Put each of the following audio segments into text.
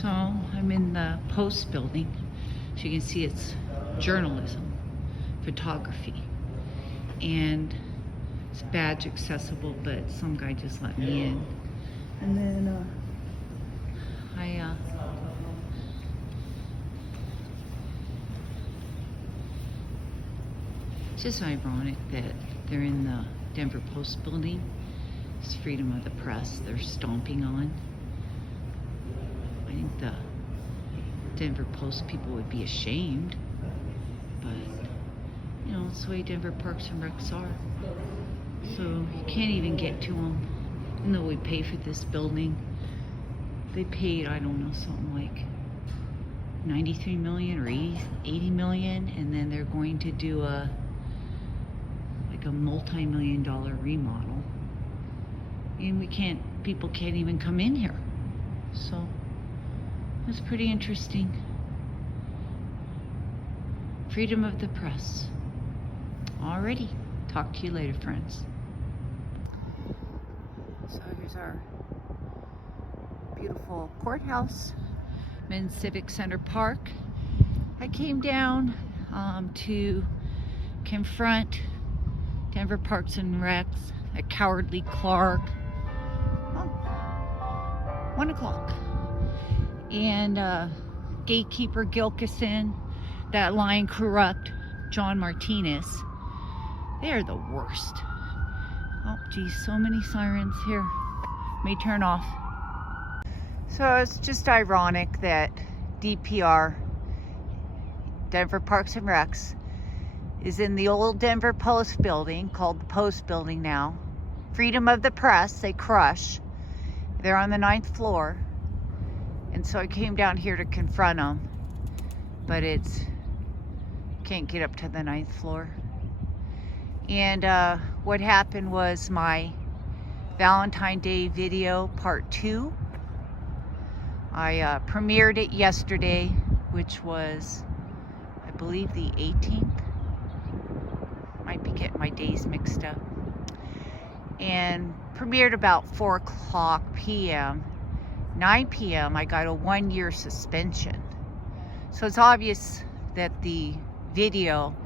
So I'm in the Post building. As you can see, it's journalism, photography, and it's badge accessible, but some guy just let me in. And then it's just ironic that they're in the Denver Post building. It's freedom of the press they're stomping on. I think the Denver Post people would be ashamed, but you know, it's the way Denver Parks and Recs are. So you can't even get to them. Even though we pay for this building, they paid, I don't know, something like 93 million or 80 million, and then they're going to do a multi-million-dollar remodel, and people can't even come in here. So it's pretty interesting. Freedom of the press. Alrighty, talk to you later, friends. So here's our beautiful courthouse. I'm in Civic Center Park. I came down to confront Denver Parks and Recs at Cowardly Clark. 1 o'clock. And Gatekeeper Gilkison, that lying corrupt John Martinez. They are the worst. Oh geez, so many sirens here. May turn off. So it's just ironic that DPR, Denver Parks and Recs, is in the old Denver Post building, called the Post building now. Freedom of the press, they crush. They're on the 9th floor. And so I came down here to confront them, but can't get up to the 9th floor. And what happened was my Valentine Day video part 2. I premiered it yesterday, which was, I believe, the 18th. Might be getting my days mixed up. And premiered about 4 o'clock p.m. 9 p.m. I got a 1-year suspension. So it's obvious that the video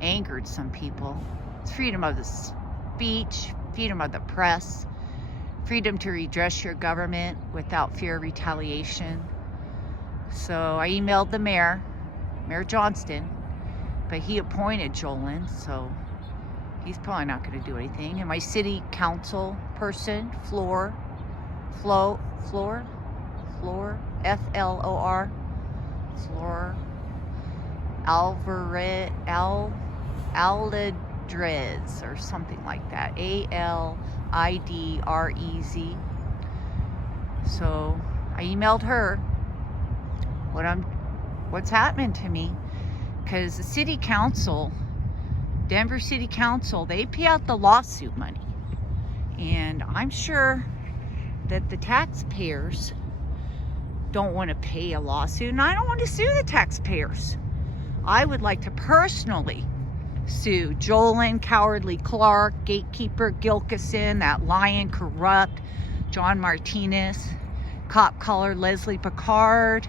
angered some people. It's freedom of the speech, freedom of the press, freedom to redress your government without fear of retaliation. So I emailed the Mayor Johnston, but he appointed Jolin, so he's probably not going to do anything. And my city council person, Flor, F-L-O-R, Flor Aldredz or something like that, A-L-I-D-R-E-Z. So I emailed her what's happening to me, because the city council, Denver City Council, they pay out the lawsuit money, and I'm sure that the taxpayers don't want to pay a lawsuit, and I don't want to sue the taxpayers. I would like to personally sue Jolin, Cowardly Clark, Gatekeeper Gilkison, that lying corrupt John Martinez, cop caller Leslie Picard,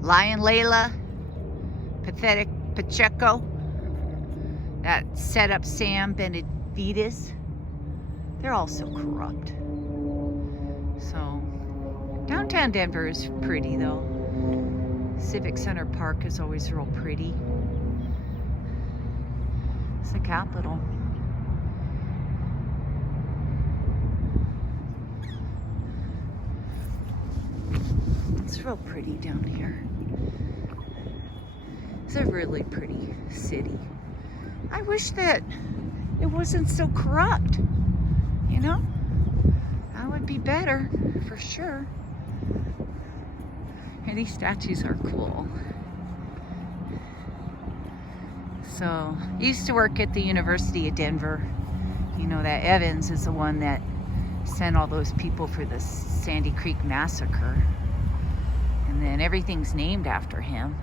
Lion Layla, pathetic Pacheco, that set up Sam Benavides. They're all so corrupt. So downtown Denver is pretty though. Civic Center Park is always real pretty. It's the capital. It's real pretty down here. It's a really pretty city. I wish that it wasn't so corrupt, you know? That would be better, for sure. And these statues are cool. So, I used to work at the University of Denver. You know, that Evans is the one that sent all those people for the Sandy Creek Massacre. And then everything's named after him.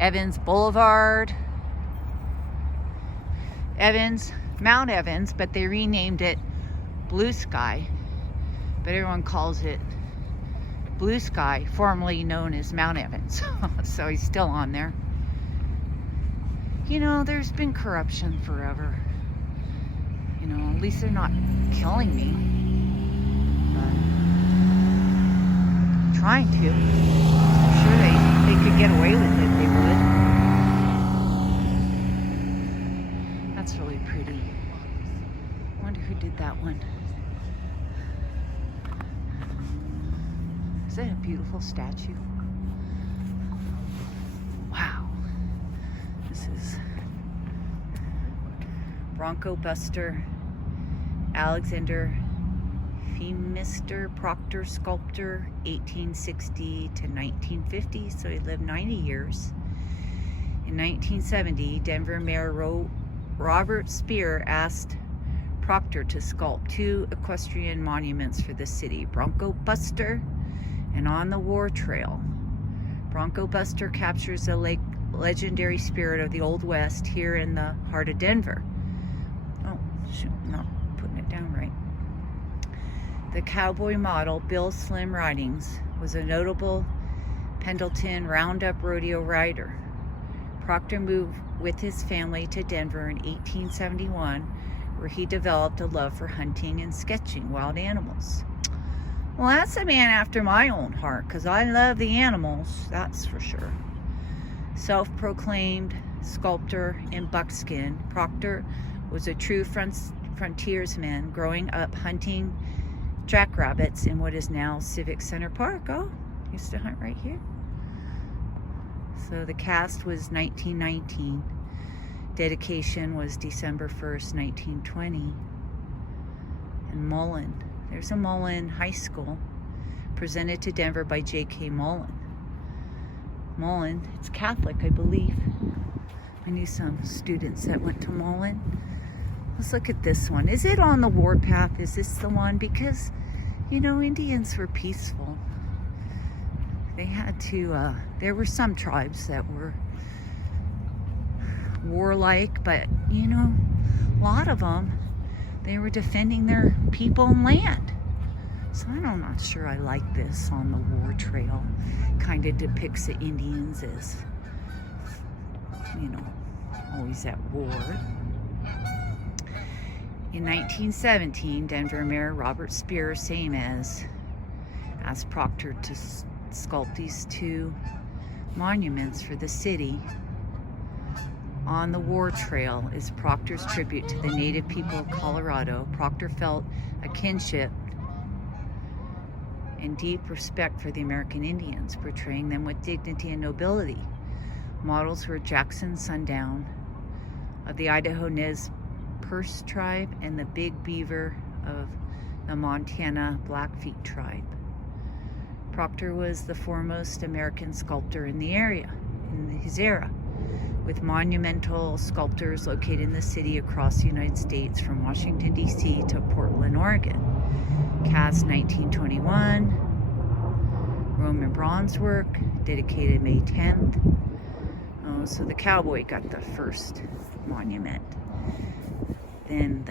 Evans Boulevard, Mount Evans, but they renamed it Blue Sky, but everyone calls it Blue Sky, formerly known as Mount Evans. So he's still on there. You know, there's been corruption forever. You know, at least they're not killing me. But trying to. I'm sure they could get away with it, they would. That's really pretty. I wonder who did that one. Is that a beautiful statue? Wow. This is Bronco Buster Alexander Feemister Proctor sculptor, 1860 to 1950, so he lived 90 years. In 1970, Denver Mayor Robert Speer asked Proctor to sculpt 2 equestrian monuments for the city, Bronco Buster and On the War Trail. Bronco Buster captures the legendary spirit of the Old West here in the heart of Denver. Oh, shoot, I'm not putting it down right. The cowboy model, Bill Slim Ridings, was a notable Pendleton Roundup rodeo rider. Proctor moved with his family to Denver in 1871, where he developed a love for hunting and sketching wild animals. Well, that's a man after my own heart, because I love the animals, that's for sure. Self-proclaimed sculptor in buckskin, Proctor was a true frontiersman growing up hunting jackrabbits in what is now Civic Center Park. Oh, used to hunt right here. So the cast was 1919. Dedication was December 1st, 1920. And Mullen. There's a Mullen High School, presented to Denver by J.K. Mullen. Mullen, it's Catholic, I believe. I knew some students that went to Mullen. Let's look at this one. Is it on the warpath? Is this the one? Because, you know, Indians were peaceful. They had to, there were some tribes that were warlike, but, you know, a lot of them, they were defending their people and land. So I'm not sure I like this on the war trail. Kind of depicts the Indians as, you know, always at war. In 1917, Denver Mayor Robert Speer, same as asked Proctor to sculpt these 2 monuments for the city. On the War Trail is Proctor's tribute to the native people of Colorado. Proctor felt a kinship and deep respect for the American Indians, portraying them with dignity and nobility. Models were Jackson Sundown of the Idaho Nez Perce tribe and the Big Beaver of the Montana Blackfeet tribe. Proctor was the foremost American sculptor in the area, in his era, with monumental sculptors located in the city across the United States, from Washington, D.C. to Portland, Oregon. Cast 1921, Roman bronze work, dedicated May 10th. Oh, so the cowboy got the first monument. Then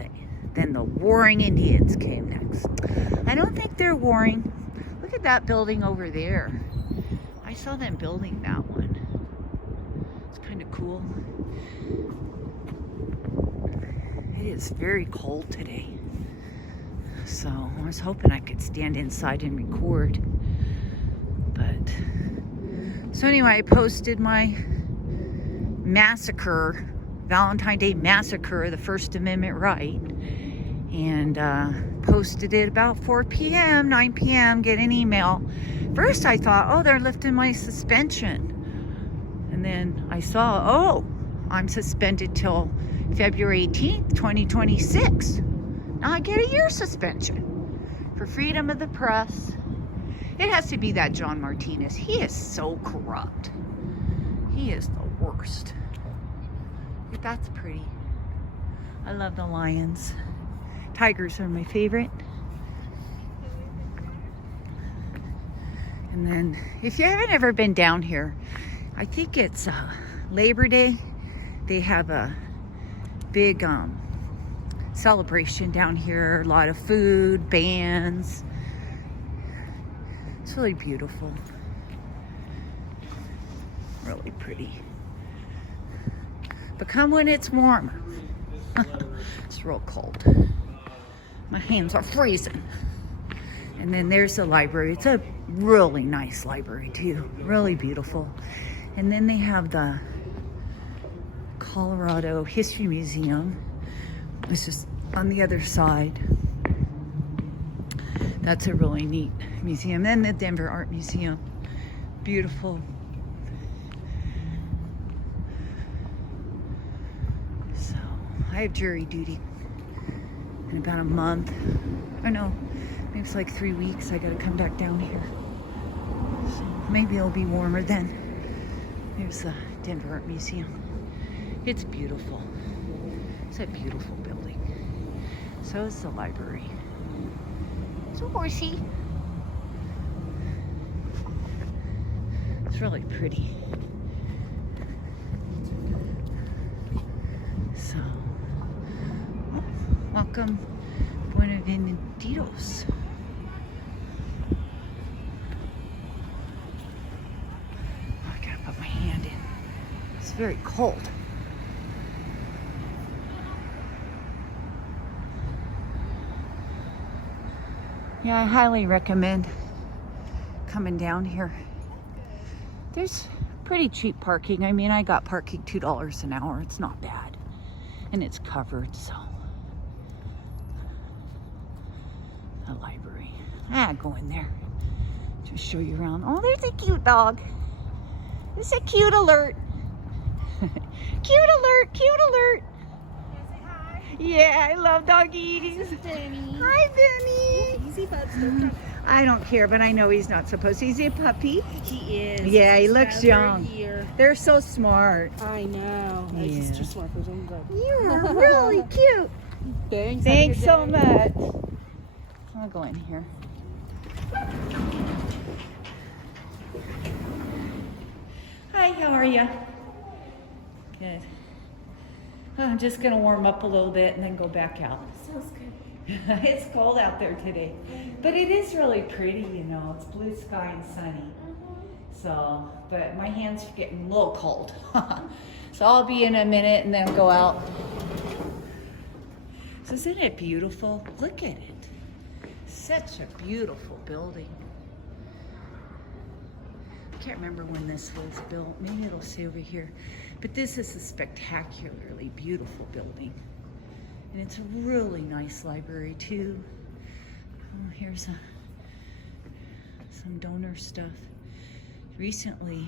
the warring Indians came next. I don't think they're warring. Look at that building over there. I saw them building that one. It's kind of cool. It is very cold today. So I was hoping I could stand inside and record. But, so anyway, I posted my Massacre, Valentine Day Massacre, the First Amendment right, and posted it about 4 p.m., 9 p.m., get an email. First I thought, oh, they're lifting my suspension. And then I saw, oh, I'm suspended till February 18th, 2026. Now I get a year suspension for freedom of the press. It has to be that John Martinez. He is so corrupt. He is the worst. That's pretty. I love the lions. Tigers are my favorite. And then, if you haven't ever been down here, I think it's Labor Day. They have a big celebration down here. A lot of food, bands. It's really beautiful. Really pretty. But come when it's warmer. It's real cold. My hands are freezing. And then there's the library. It's a really nice library too. Really beautiful. And then they have the Colorado History Museum. It's just on the other side. That's a really neat museum. Then the Denver Art Museum. Beautiful. So I have jury duty in about a month. I know. Maybe it's like 3 weeks. I gotta come back down here. So maybe it'll be warmer then. There's the Denver Art Museum. It's beautiful. It's a beautiful building. So is the library. It's a horsey. It's really pretty. So, welcome, Buenavendidos. I gotta put my hand in. It's very cold. Yeah, I highly recommend coming down here. There's pretty cheap parking. I mean, I got parking $2 an hour. It's not bad. And it's covered, so. The library. Go in there. Just show you around. Oh, there's a cute dog. It's a cute alert. Cute alert, cute alert. Hi. Yeah, I love doggies. This is Benny. Hi, Benny. Easy butts. I don't care, but I know he's not supposed to. Is he a puppy? He is. Yeah, he He's looks over a young. year. They're so smart. I know. Yeah. He's just smart for some good. You're really cute. Thanks. Thanks so much. I'll go in here. Hi, how are you? Good. I'm just gonna warm up a little bit and then go back out. Sounds good. It's cold out there today, but it is really pretty, you know. It's blue sky and sunny. So, but my hands are getting a little cold. So I'll be in a minute and then go out. So isn't it beautiful? Look at it. Such a beautiful building. I can't remember when this was built. Maybe it'll say over here. But this is a spectacularly beautiful building. And it's a really nice library too. Oh, here's some donor stuff. Recently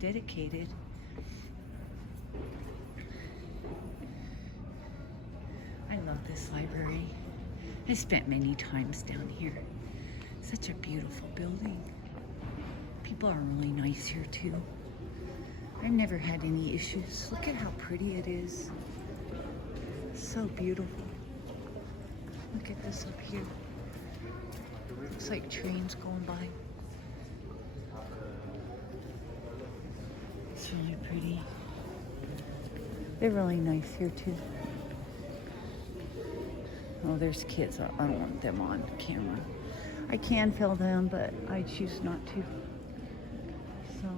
dedicated. I love this library. I spent many times down here. Such a beautiful building. People are really nice here too. I've never had any issues. Look at how pretty it is. So beautiful. Look at this up here. Looks like trains going by. It's really pretty. They're really nice here too. Oh, there's kids. I don't want them on camera. I can film them, but I choose not to. So,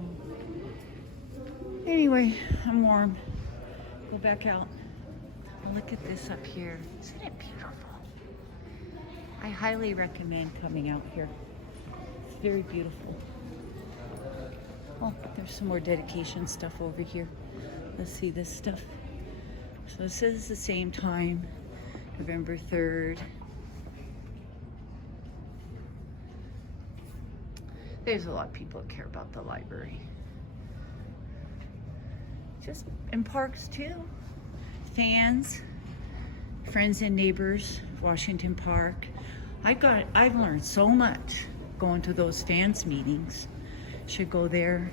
anyway, I'm warm. Go back out. Look at this up here. Isn't it beautiful? I highly recommend coming out here. It's very beautiful. Oh, there's some more dedication stuff over here. Let's see this stuff. So this is the same time, November 3rd. There's a lot of people that care about the library. Just in parks too. Fans, friends and neighbors, Washington Park. I've learned so much going to those fans meetings. Should go there.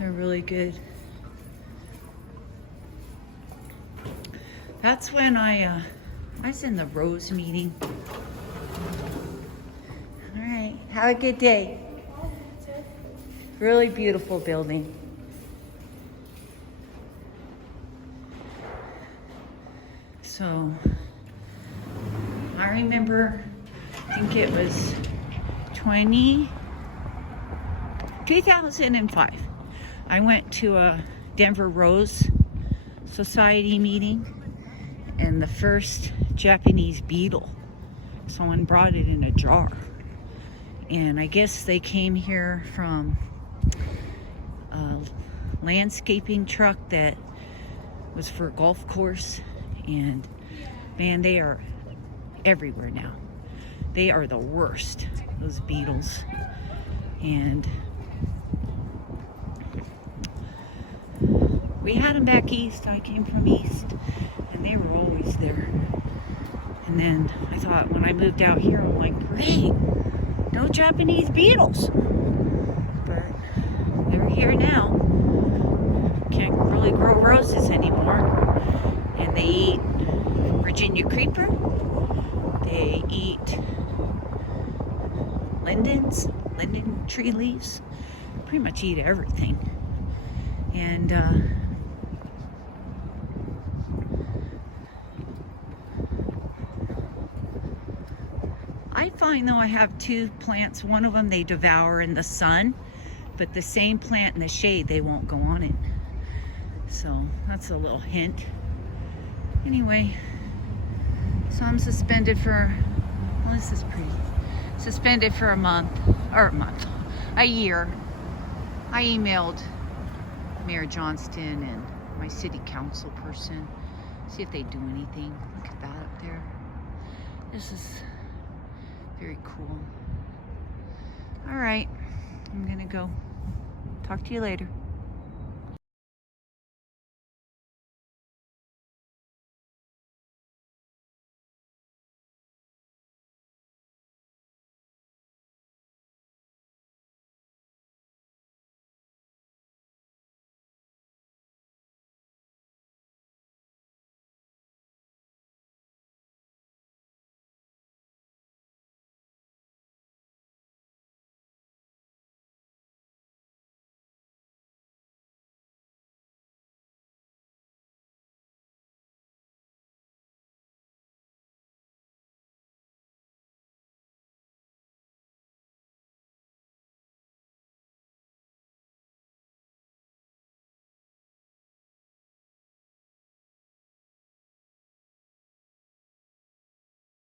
They're really good. That's when I was in the Rose meeting. All right, have a good day. Really beautiful building. So remember, I think it was 2005. I went to a Denver Rose Society meeting, and the first Japanese beetle, someone brought it in a jar. And I guess they came here from a landscaping truck that was for a golf course. And man, they are everywhere now. They are the worst, those beetles. And we had them back east. I came from east, and they were always there. And then I thought, when I moved out here, I'm like, great, no Japanese beetles. But they're here now. Can't really grow roses anymore. And they eat Virginia creeper. They eat linden tree leaves. Pretty much eat everything. And I find, though, I have two plants. One of them they devour in the sun, but the same plant in the shade, they won't go on it. So that's a little hint. Anyway, so I'm suspended for, well, this is pretty. Suspended for a year. I emailed Mayor Johnston and my city council person, see if they do anything. Look at that up there. This is very cool. All right, I'm gonna go. Talk to you later.